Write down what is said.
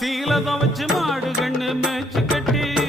சீலதம் வச்சு மாடு கண்ணு மேய்ச்சி கட்டி